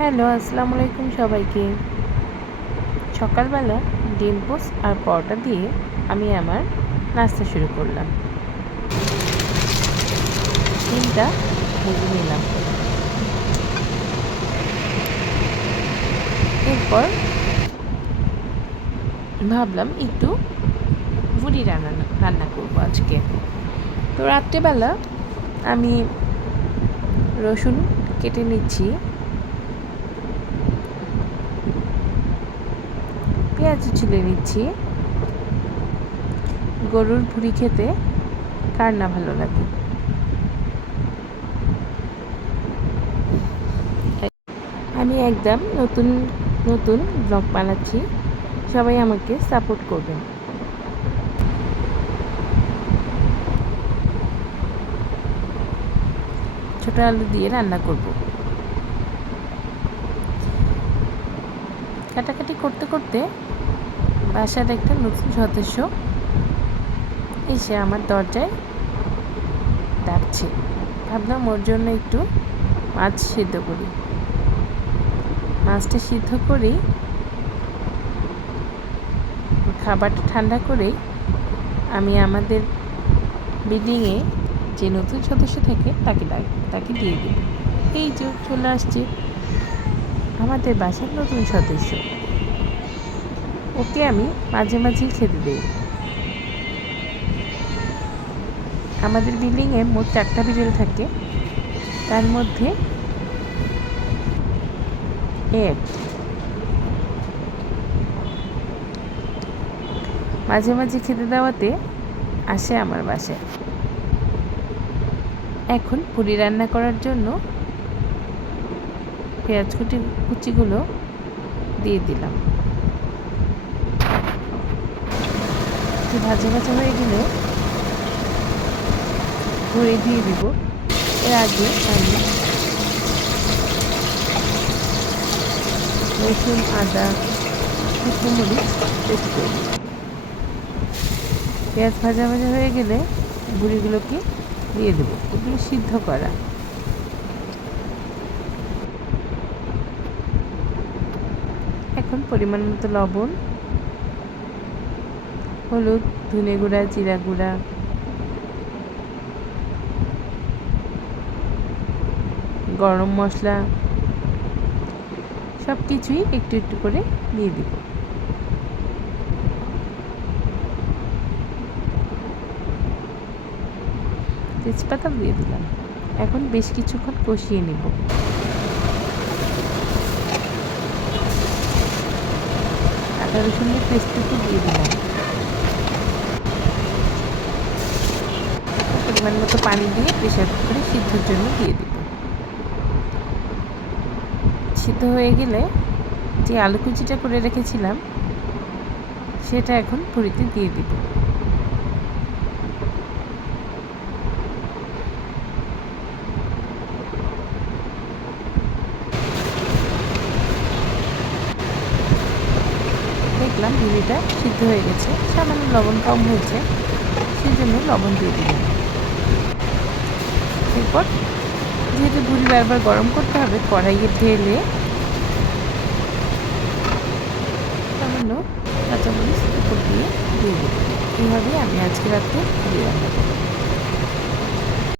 Hello, আসসালামু আলাইকুম সবাইকে। সকালবেলা ডিম পোস্ট আর পরোটা দিয়ে আমি আমার নাস্তা শুরু করলাম। ডিমটা ভেজে নিলাম। এরপর ভাবলাম একটু ভুড়ি রান্না করবো আজকে। তো রাত্রেবেলা আমি রসুন কেটে নিচ্ছি, পেঁয়াজ ছিলে নিচ্ছি। গরুর ভুড়ি খেতে কার না ভালো লাগে। আমি একদম নতুন নতুন ব্লগ বানাচ্ছি, সবাই আমাকে সাপোর্ট করবেন। ছোটো আলু দিয়ে রান্না করব। কাটাকাটি করতে করতে বাসার একটা নতুন সদস্য এসে আমার দরজায় ডাকছে। ভাবলাম ওর জন্য একটু মাছ সিদ্ধ করি। মাছটা সিদ্ধ করেই খাবারটা ঠান্ডা করেই আমি আমাদের বিল্ডিংয়ে যে নতুন সদস্য থাকে তাকে দিয়ে দিই। এই যে চলে আসছে আমাদের বাসার নতুন সদস্য, ওকে আমি মাঝে মাঝেই খেতে দিই। আমাদের বিল্ডিংয়ে মোট 4টা বিড়াল থাকে, তার মধ্যে মাঝে মাঝে খেতে দেওয়াতে আসে আমার বাসায়। এখন পুরি রান্না করার জন্য পেঁয়াজ কুচিগুলো দিয়ে দিলাম। একটু ভাজা ভাজা হয়ে গেলে ধরে দিয়ে দিব। এর আগে আমি রসুন, আদা, শুকনো মরিচ পেস্ট করে দিই। পেঁয়াজ ভাজা ভাজা হয়ে গেলে ভুড়িগুলোকে দিয়ে দেবো। এগুলো সিদ্ধ করা। এখন পরিমাণ মতো লবণ, হলুদ, ধনে গুঁড়া, জিরা গুঁড়া, গরম মশলা সব কিছুই একটু একটু করে দিয়ে দিব। তেজপাতা দিয়ে দিলাম। এখন বেশ কিছুক্ষণ কষিয়ে নেব। আদা রসুনের পেস্টটুকু দিয়ে দিলাম। পরিমাণ মতো পানি দিয়ে প্রেসার কুকারে সিদ্ধর জন্য দিয়ে দিব। সিদ্ধ হয়ে গেলে যে আলু কুচিটা করে রেখেছিলাম সেটা এখন পুরিতে দিয়ে দিব। দেখলাম ভুড়িটা সিদ্ধ হয়ে গেছে, সামান্য লবণ কম হয়েছে, সেই জন্য লবণ দিয়ে দিলাম। এরপর যেহেতু ভুড়ি বারবার গরম করতে হবে, কড়াইয়ে ঢেলে সামান্য কাঁচামরিচ উপর দিয়ে দেবো। এইভাবেই আমি আজকে রাত্রে ভুড়ি রান্না করব।